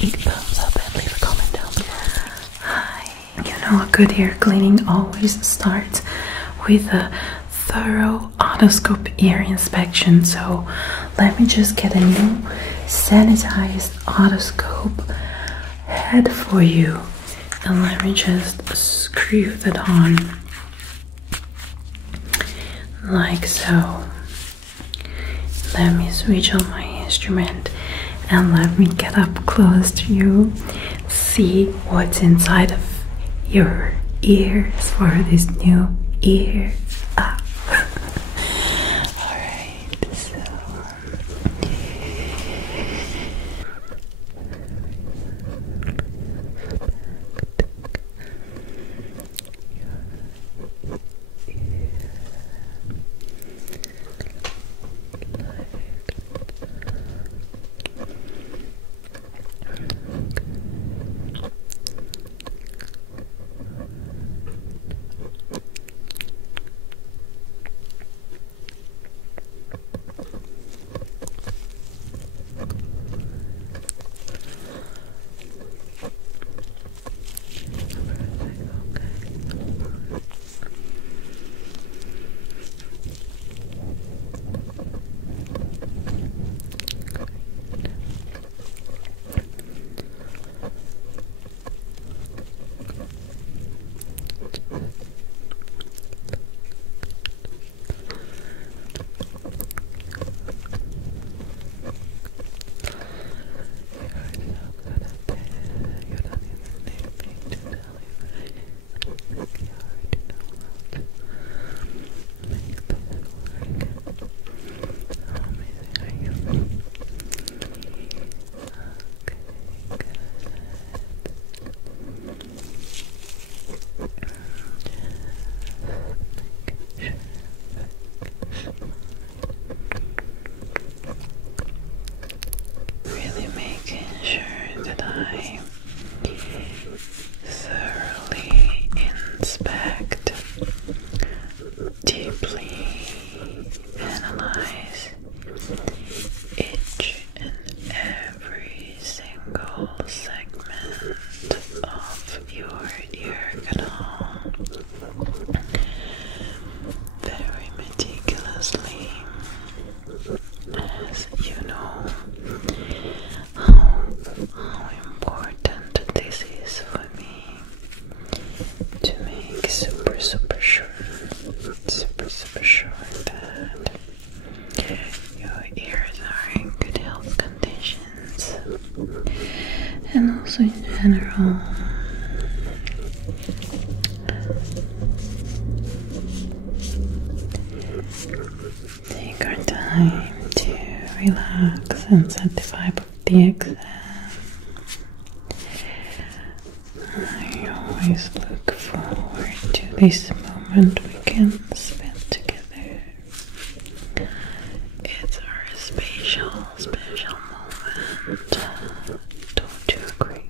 a thumbs up and leave a comment down below. Hi. You know, a good ear cleaning always starts with a thorough otoscope ear inspection. So let me just get a new sanitized otoscope head for you. And let me just screw that on like so. Let me switch on my instrument and let me get up close to you, see what's inside of your ears for this new ear up. Alright, so super sure that your ears are in good health conditions, and also in general. Take our time to relax and set the vibe of the exam. I always look forward to this moment we can spend together. It's our special moment. Don't you agree?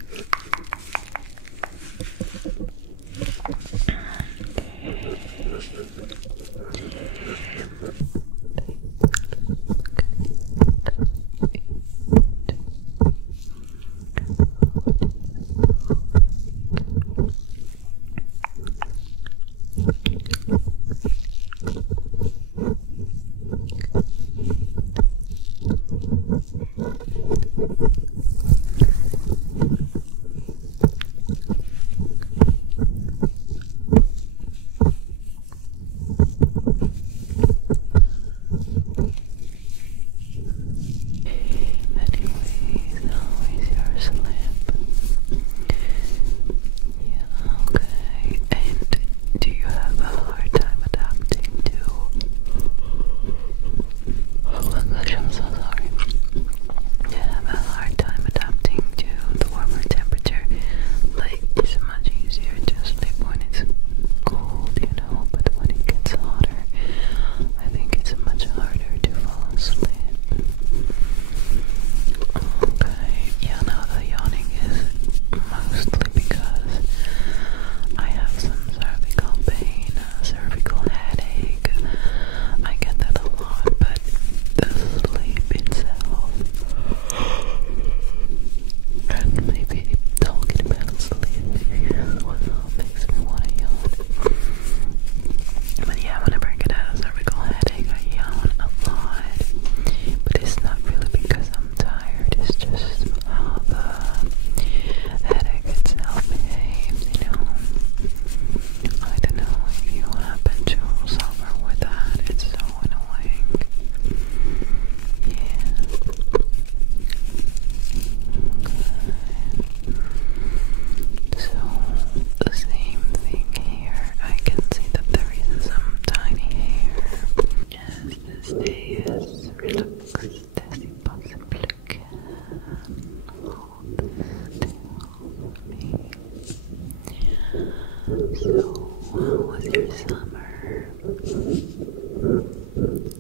So, how was your summer?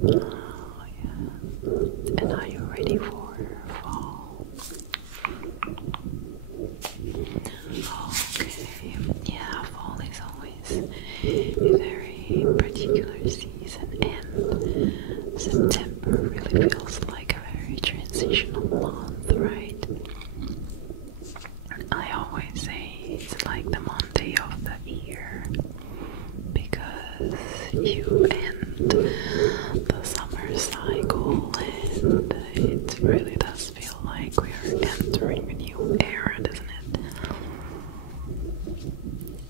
Oh, yeah. And are you ready for fall? Okay, yeah, fall is always a very particular season, and September really feels like a very transitional month, right? I always say it's like the Monday of the year because you end the summer cycle, and it really does feel like we are entering a new era, doesn't it?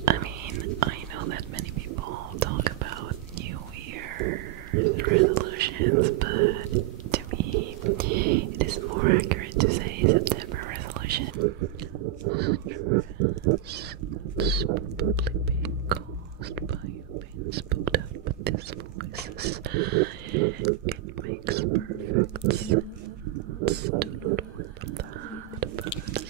I mean, I know that many people talk about New Year's resolutions, but to me, it is more accurate to say September resolution. Stress that's probably being caused by you being spooked out with these voices. It makes perfect sense. Do not worry about that, but still.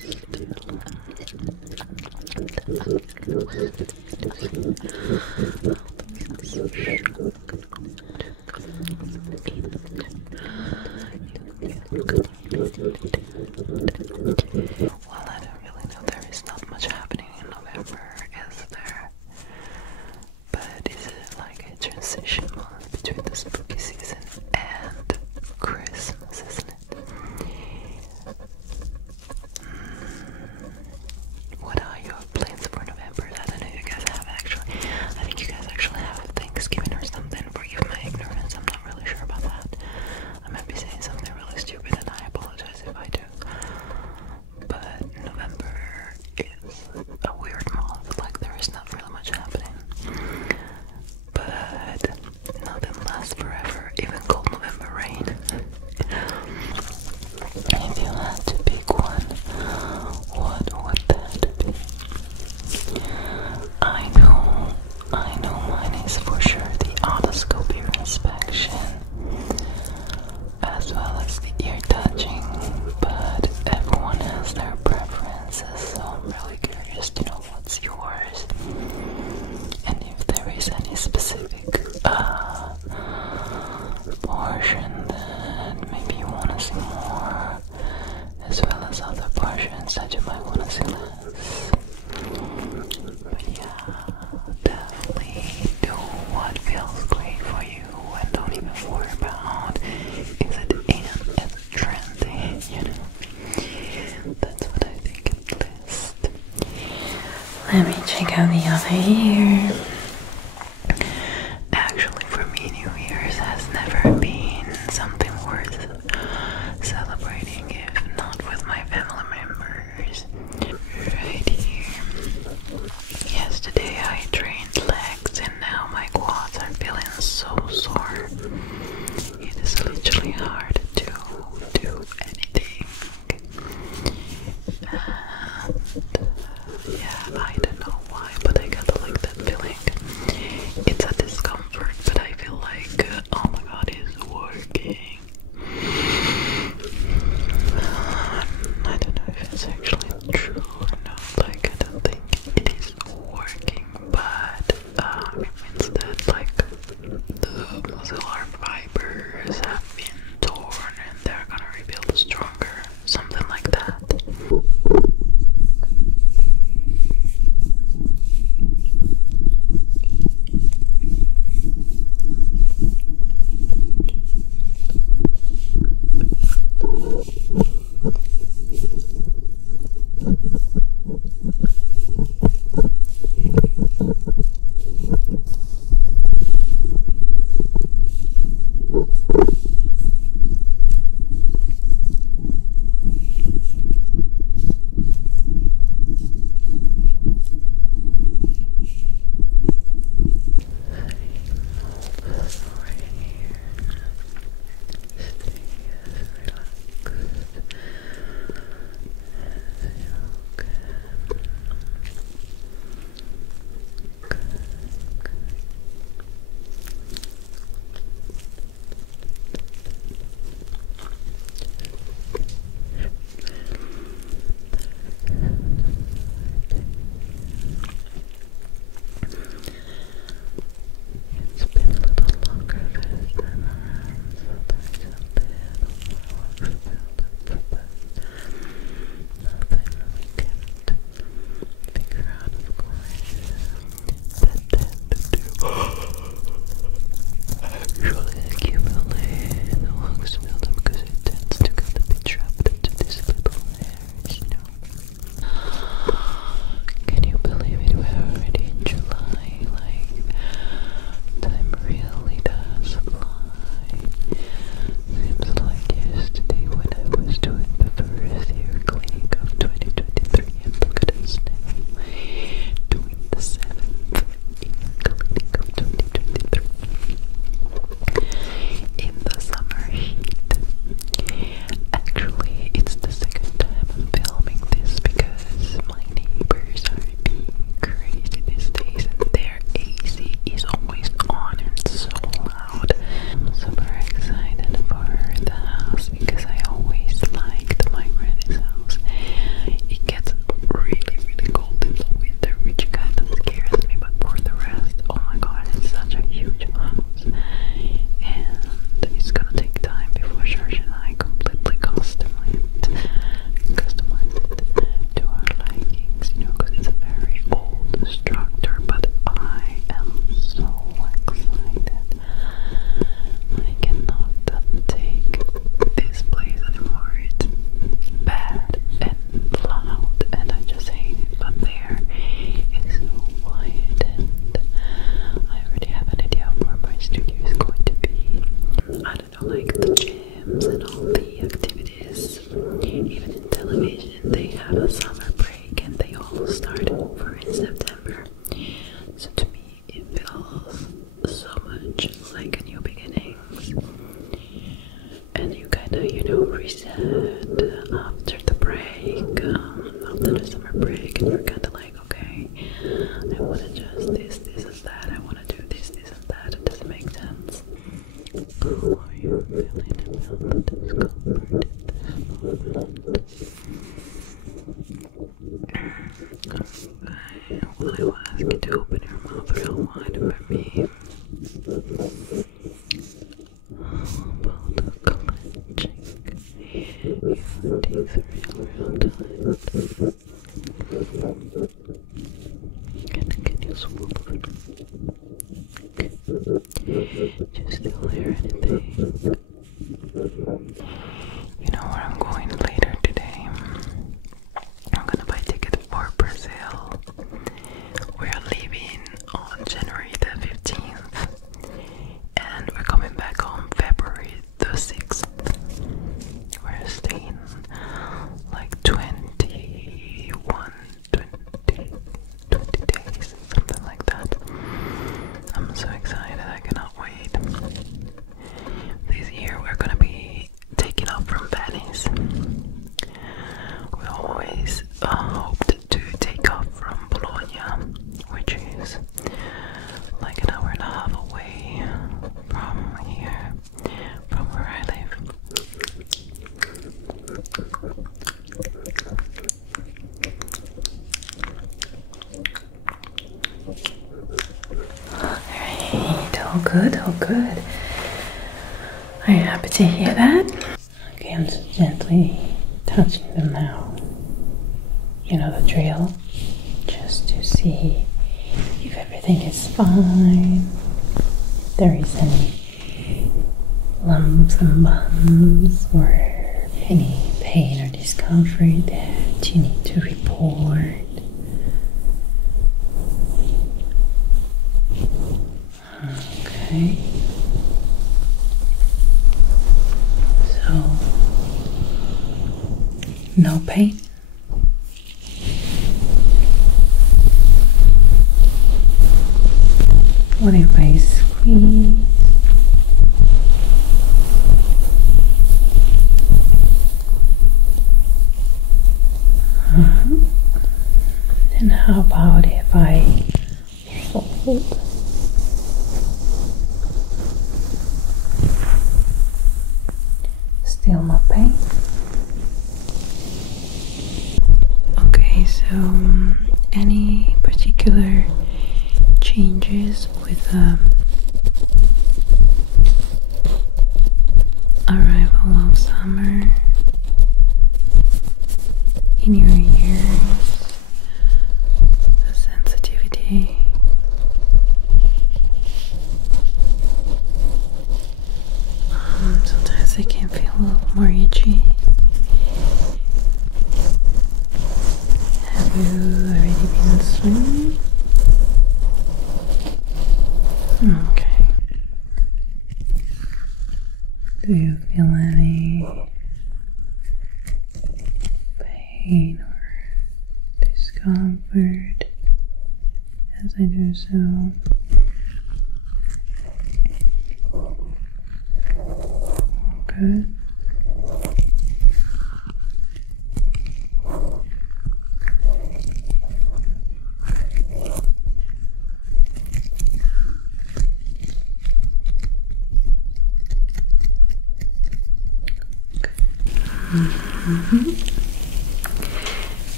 Well, I don't really know. There is not much happening in November, is there? But is it like a transition month between the spooky season and Christmas, isn't it? What are your plans for November? I don't know if you guys have actually. I think you guys actually have Thanksgiving or something. Forgive my ignorance, I'm not really sure about that. I might be saying something really stupid and I apologize if I do. But November is a weird month, like there is not really much happening. But nothing lasts forever, even cold November rain. If you had to pick one, what would that be? I know mine is for sure the otoscope ear inspection, as well as the ear touching, but everyone has their preferences, so I'm really curious to know what's yours, and if there is any specific portion that maybe you want to see more, as well as other portions that you might want to see less. But yeah, definitely do what feels great for you and don't even worry about is it in, is it trendy, you know? That's what I think at least. Let me check out the other ear. Actually, for me, New Year's has never been something worth celebrating if not with my family members. Right here. Yesterday I trained legs and now my quads are feeling so sore. It is literally hard to do anything. And yeah, I don't know why, but I got like that feeling have a summer break and they all start over in September. So to me it feels so much like a new beginnings. And you kind of, you know, reset after the break, after the summer break, and you're kind of like, okay, I want to just this and that, I want to do this and that. It doesn't make sense. How are you feeling about the discomfort in this moment? Okay, well, I will ask you to open your mouth real wide for me. About the clenching your teeth real tight. Can you swallow it? Do you still hear anything? You know where I'm going later today? I'm gonna buy tickets for Brazil. We're leaving on January the 15th and we're coming back on February the 6th. We're staying like 20 days, something like that. I'm so excited, I cannot wait. This year we're gonna be taking off from Venice. We always hoped to take off from Bologna, which is like an hour and a half away from here, from where I live. Alright, all good, all good. Are you happy to hear that? Okay, I'm just gently touching them now. You know the drill. Just to see if everything is fine. If there is any lumps and bumps or any pain or discomfort that you need to report. Okay. So, no pain? What if I squeeze? And how about if I fold? Still no pain? Okay, so any particular changes with the arrival of summer in your ears, the sensitivity? Sometimes they can feel a little more itchy. Have you already been swimming? Okay. Do you feel any pain or discomfort as I do so? Good.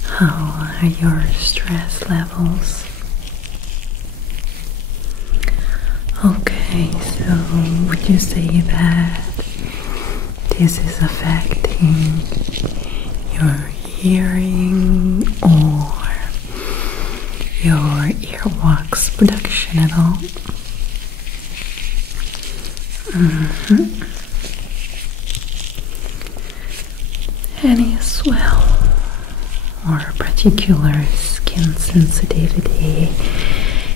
How are your stress levels? Okay, so would you say that this is affecting your hearing or your earwax production at all? Any swell or particular skin sensitivity,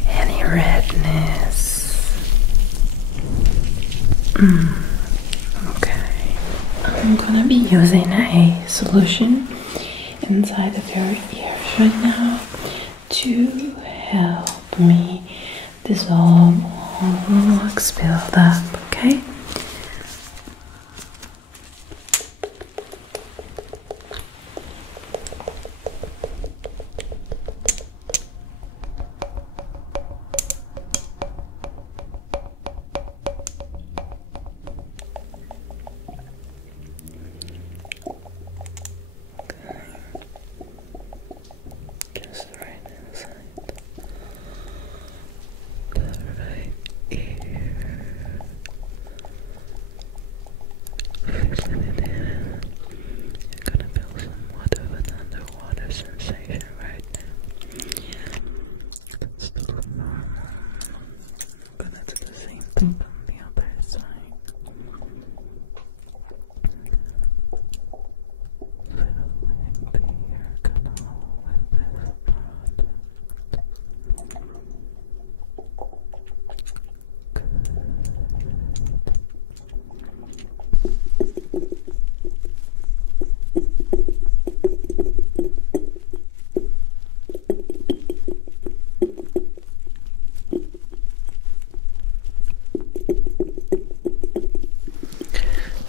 any redness? Okay, I'm gonna be using a solution inside of your ears right now to help me dissolve all the wax buildup, okay? Just right inside the right ear. Fixing it in. You're gonna feel somewhat of an underwater sensation right now. That's totally normal. I'm gonna do the same thing on the other side. Filling the ear canal with this product.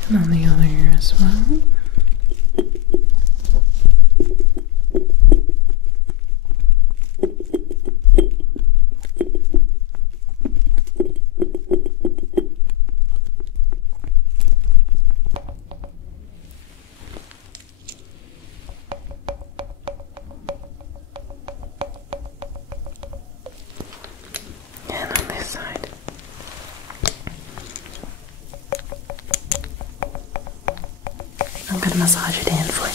And on the other ear as well. And on this side. I'm gonna massage it in for you.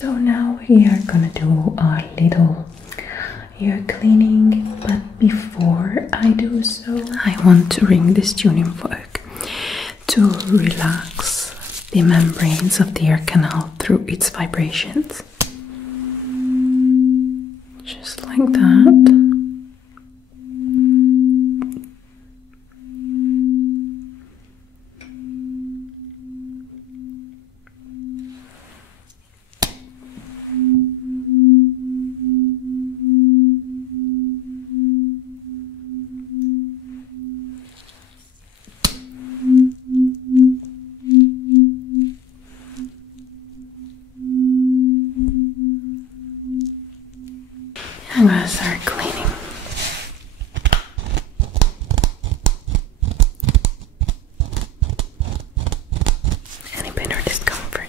So now we are gonna do our little ear cleaning, but before I do so, I want to ring this tuning fork to relax the membranes of the ear canal through its vibrations. Just like that. I'm gonna start cleaning. Any pain or discomfort?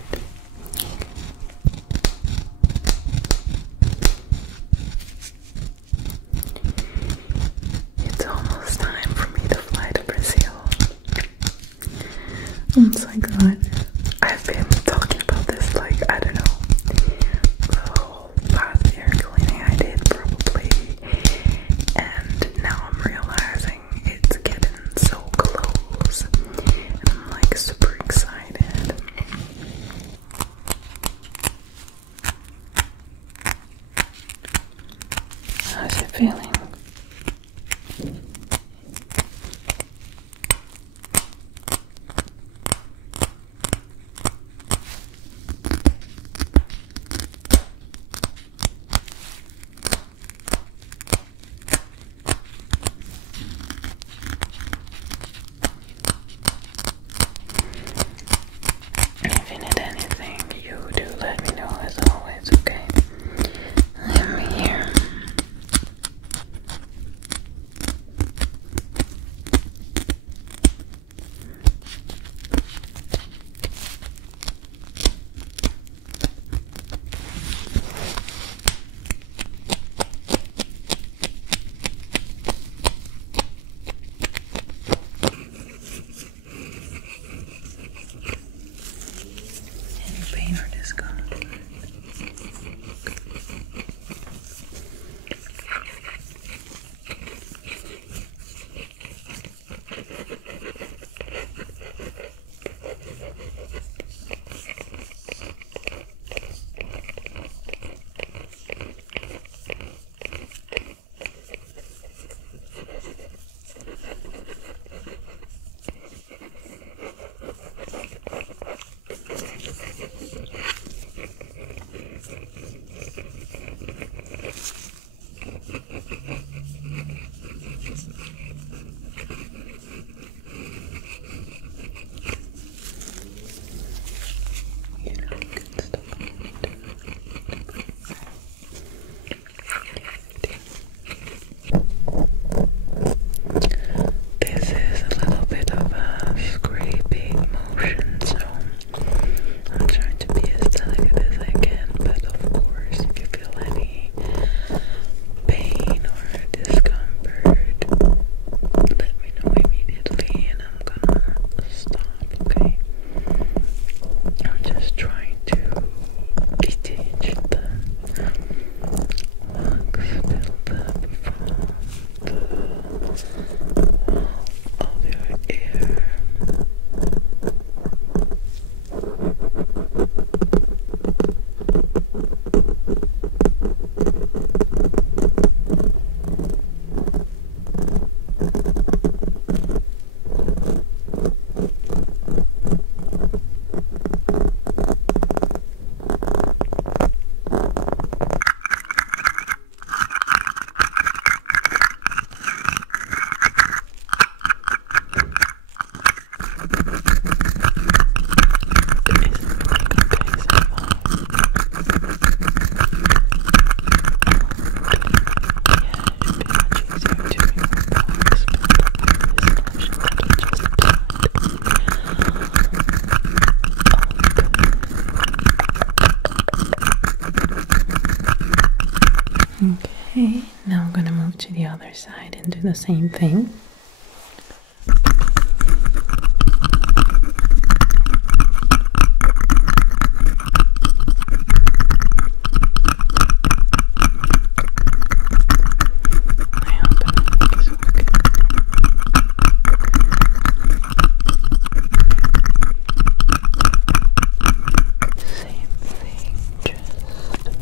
It's almost time for me to fly to Brazil. I'm so glad. I've been talking about this like, I don't know, the whole past year cleaning I did probably feeling? If you need anything, you do let me know as always, okay? I'm here. Any pain or discomfort? You know, good stuff. This is a little bit of a scraping motion, so I'm trying to be as delicate as I can, but of course, if you feel any pain or discomfort, let me know immediately and I'm gonna stop, okay? I'm just trying to detach the wax buildup from your ear. Okay, now I'm gonna move to the other side and do the same thing. I hope everything is okay. Same thing, just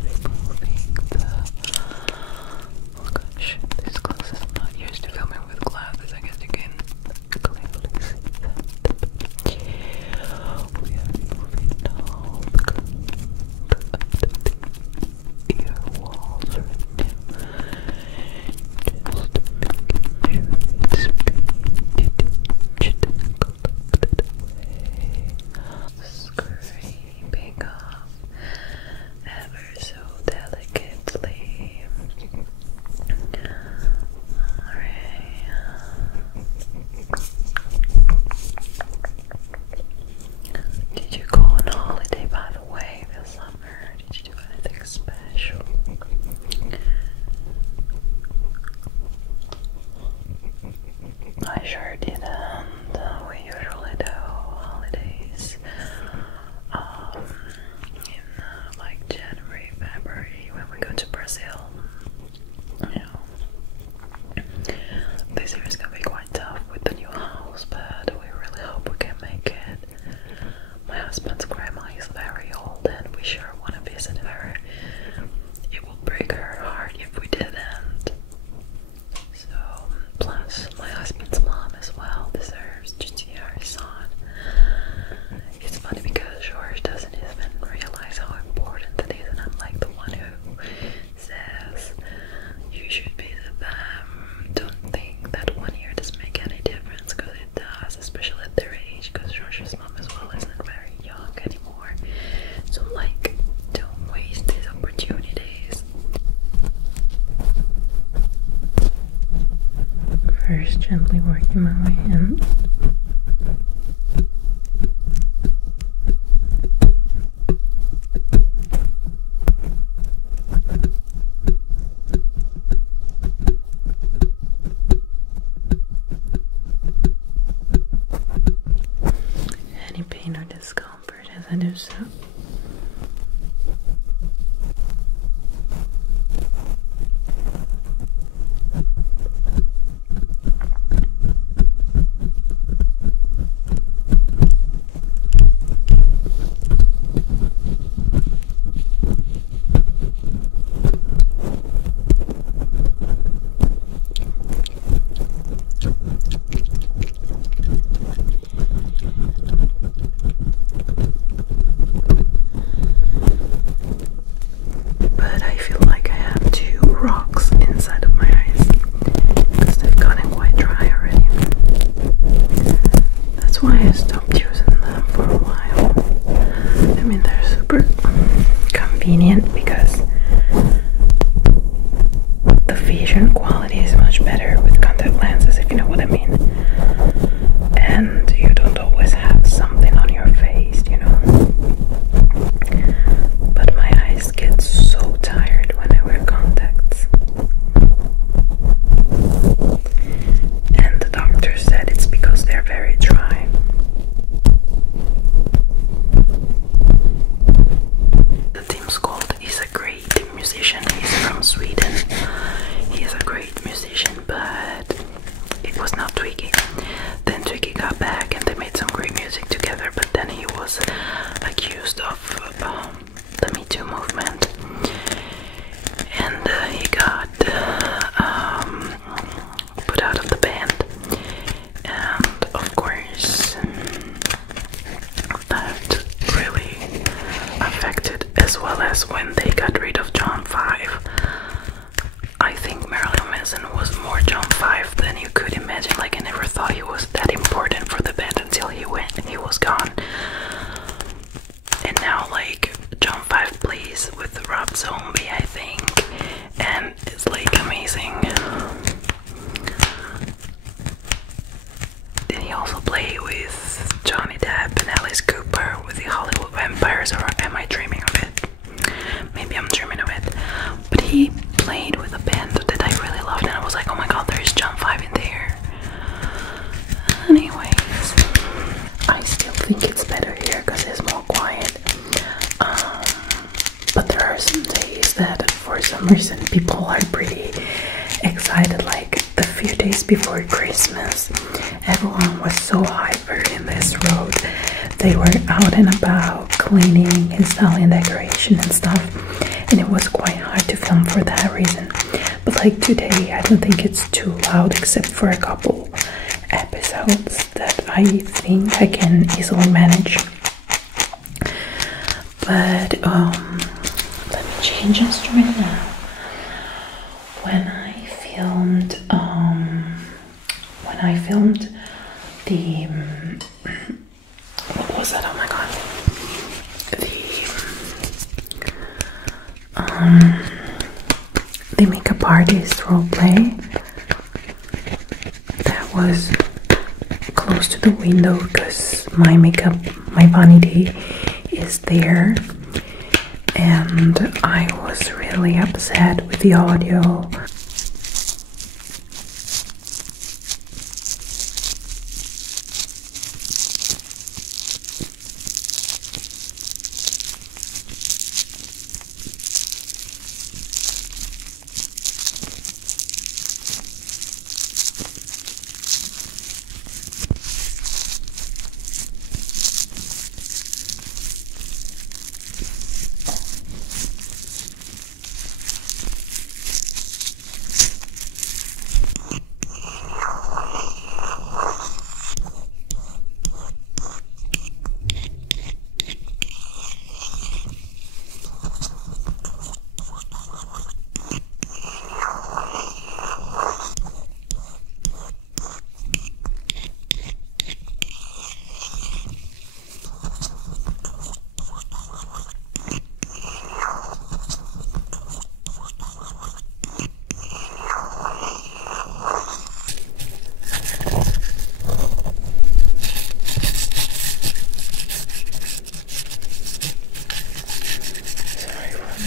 removing the... Oh gosh, this glass is not used to filming with glasses. gently working my way in. Any pain or discomfort as I do so. But I feel like I have two rocks inside of my eyes because they've gotten quite dry already. That's why I stopped using them for a while. I mean, they're super convenient because the vision quality is much better with contact lenses, if you know what I mean. And you don't always have something on your face, you know. But my eyes get so tired when I wear contacts. And the doctor said it's because they're very dry. The Tim Skold is a great musician. He's from Sweden. He is a great musician, but it was not Twiggy. Then Twiggy got back and they made some great music together, but then he was accused of the Me Too movement, and he got put out of the band, and of course that really affected, as well as when they got rid of John 5. I think Marilyn Manson was more John 5 than you could imagine. Like, I never thought he was that important for the band until he was gone. And now, like, John 5 plays with Rob Zombie, I think, and it's like amazing. Did he also play with Johnny Depp and Alice Cooper with the Hollywood Vampires, or am I dreaming of it? Maybe I'm dreaming of it. But he played with a band that I really loved, and I was like, oh my god, there's John 5 in there. Anyways, I still think it's better here because it's more quiet. But there are some days that for some reason people are pretty excited, like the few days before Christmas. Everyone was so hyper in this road. They were out and about cleaning, installing decoration and stuff, and it was quite hard to film for that reason. But like today, I don't think it's too loud except for a couple episodes that I think I can easily manage. But let me change instrument now. When I filmed the what was that? Oh my god, the makeup artist roleplay that was close to the window because my vanity is there, and I was really upset with the audio.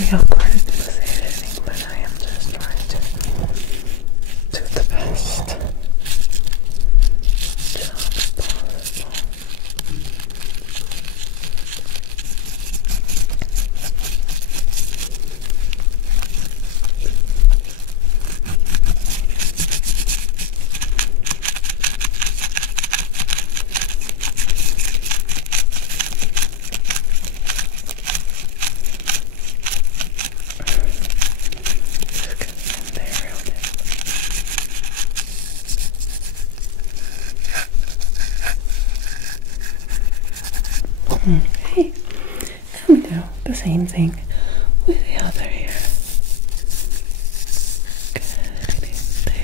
very awkward positioning, but I am just trying to do the best job possible. Okay, and we do the same thing with the other ear. Get it in there.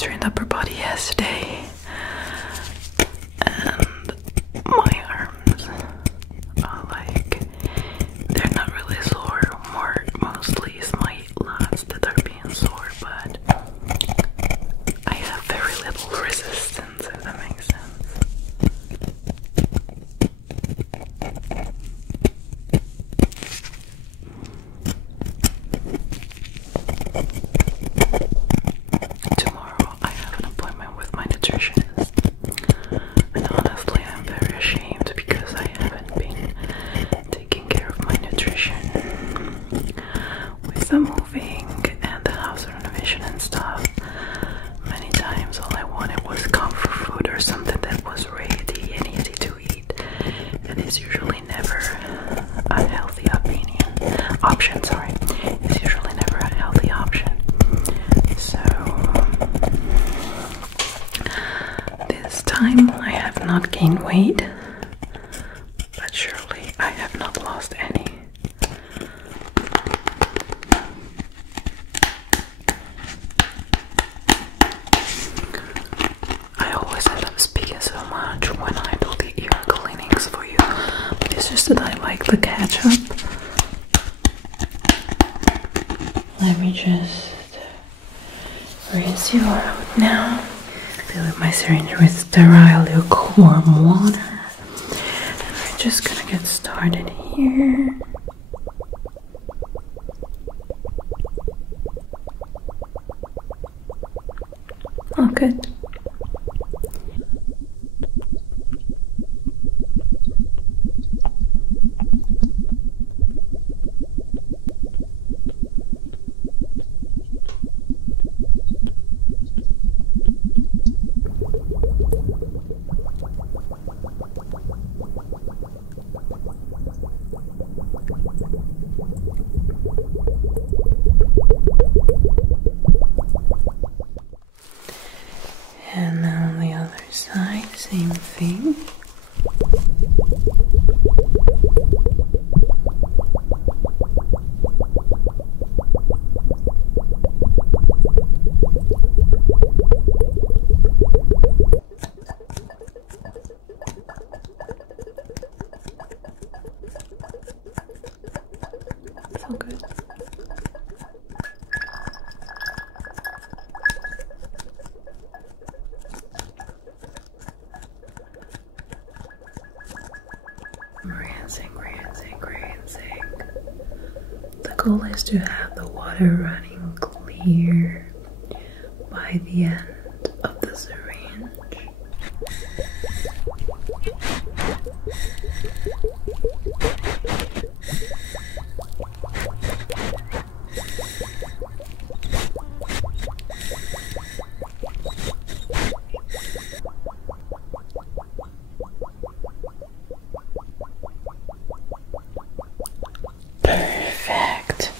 Trained upper body yesterday, and my arms are like, they're not really sore, mostly it's my lats that are being sore, but I have very little resistance, if that makes sense. Tomorrow I have an appointment with my nutritionist, and honestly I'm very ashamed because I haven't been taking care of my nutrition with the moving and the house renovation and stuff. Many times all I wanted was comfort food or something that time I have not gained weight, but surely I have not lost any. I always end up speaking so much when I do the ear cleanings for you. It's just that I like the catch up. Let me just rinse you out now. Fill up my syringe with sterile lukewarm water. And we're just gonna get started here. Oh, good. And now on the other side, same thing. So good. Rinsing. The goal is to have the water running clear by the end of the syringe. Perfect.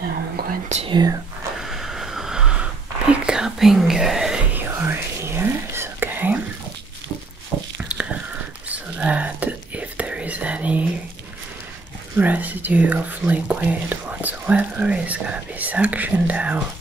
Now I'm going to be cupping your ears, okay? So that if there is any residue of liquid whatsoever, it's gonna be suctioned out.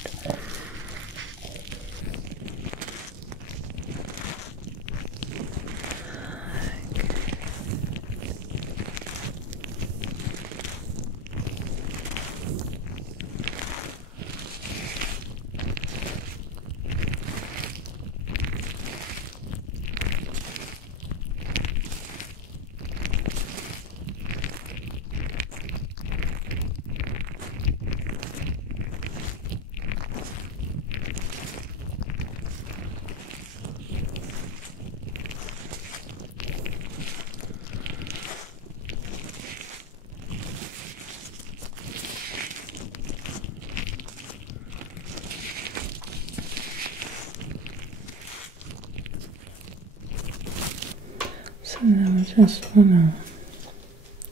So now I just wanna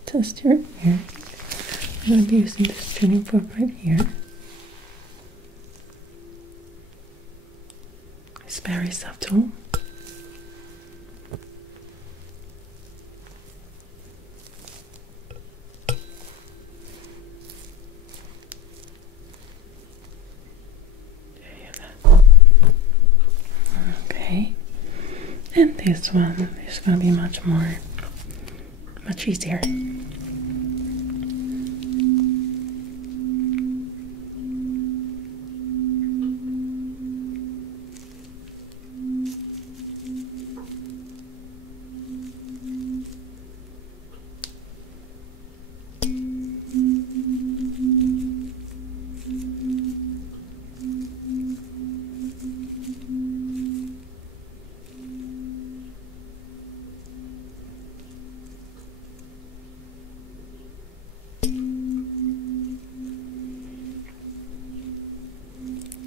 test your ear. I'm gonna be using this tuning fork right here. It's very subtle. Okay. And this one is gonna be much easier.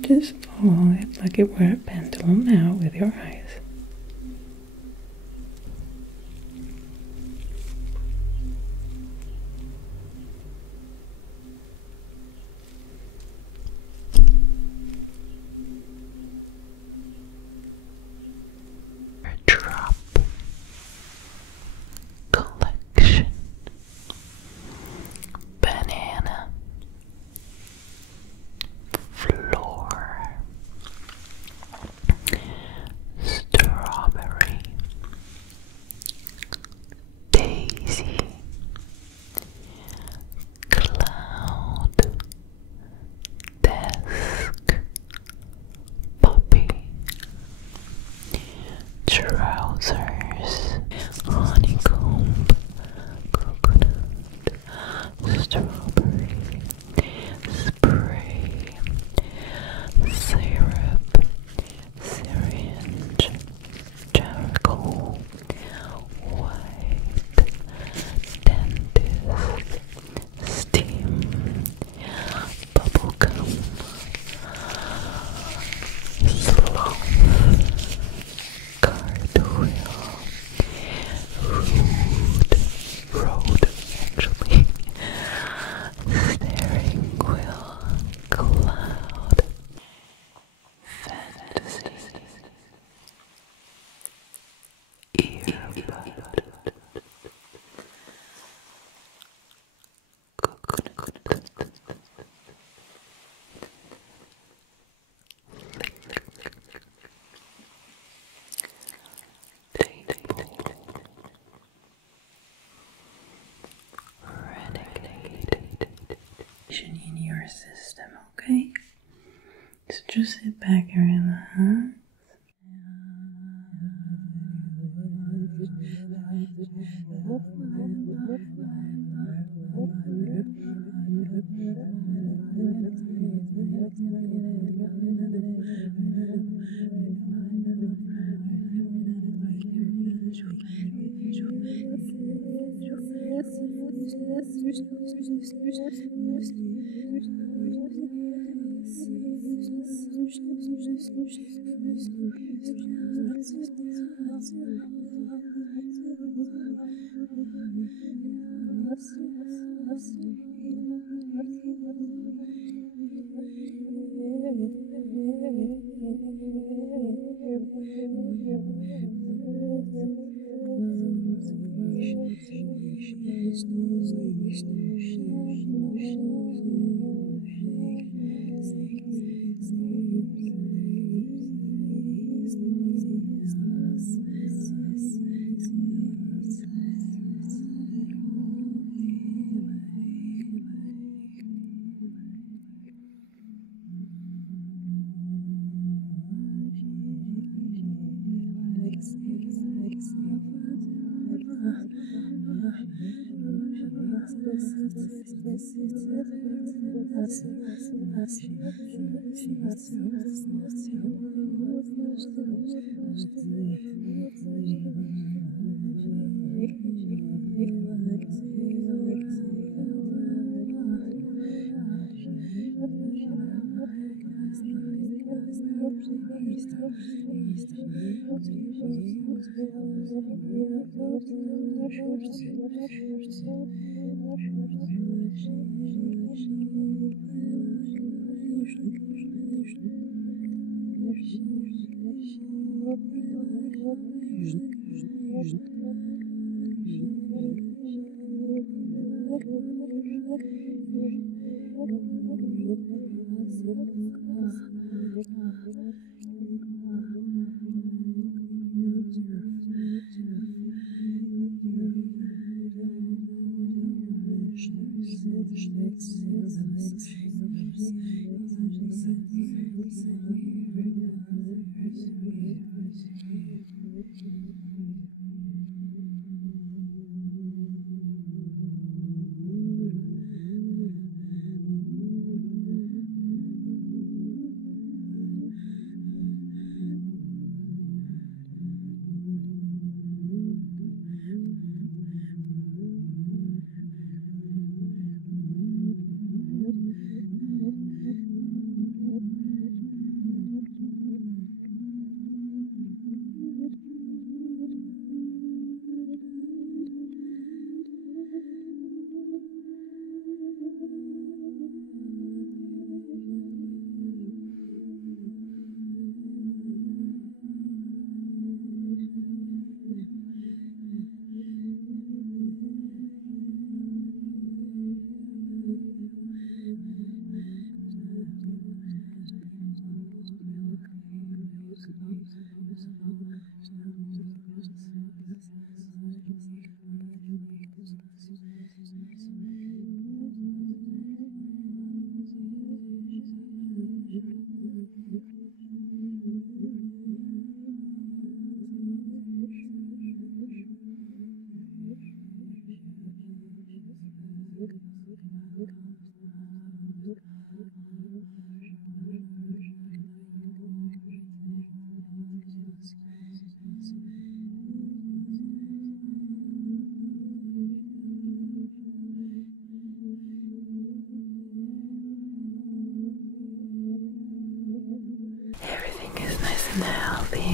Just follow it like it were a pendulum now with your eyes. trousers, honeycomb, coconut, strawberry, spray, syrup, syringe, charcoal, white, dentist, steam, bubblegum, sloth, cartwheel, road actually, steering wheel, cloud, fantasy, earbud, coconut, in your system, okay? So just sit back and relax.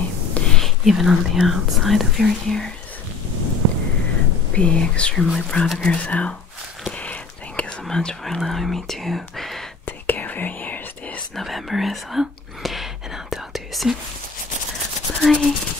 okay? Even on the outside of your ears. Be extremely proud of yourself. Thank you so much for allowing me to take care of your ears this November as well. And I'll talk to you soon. Bye!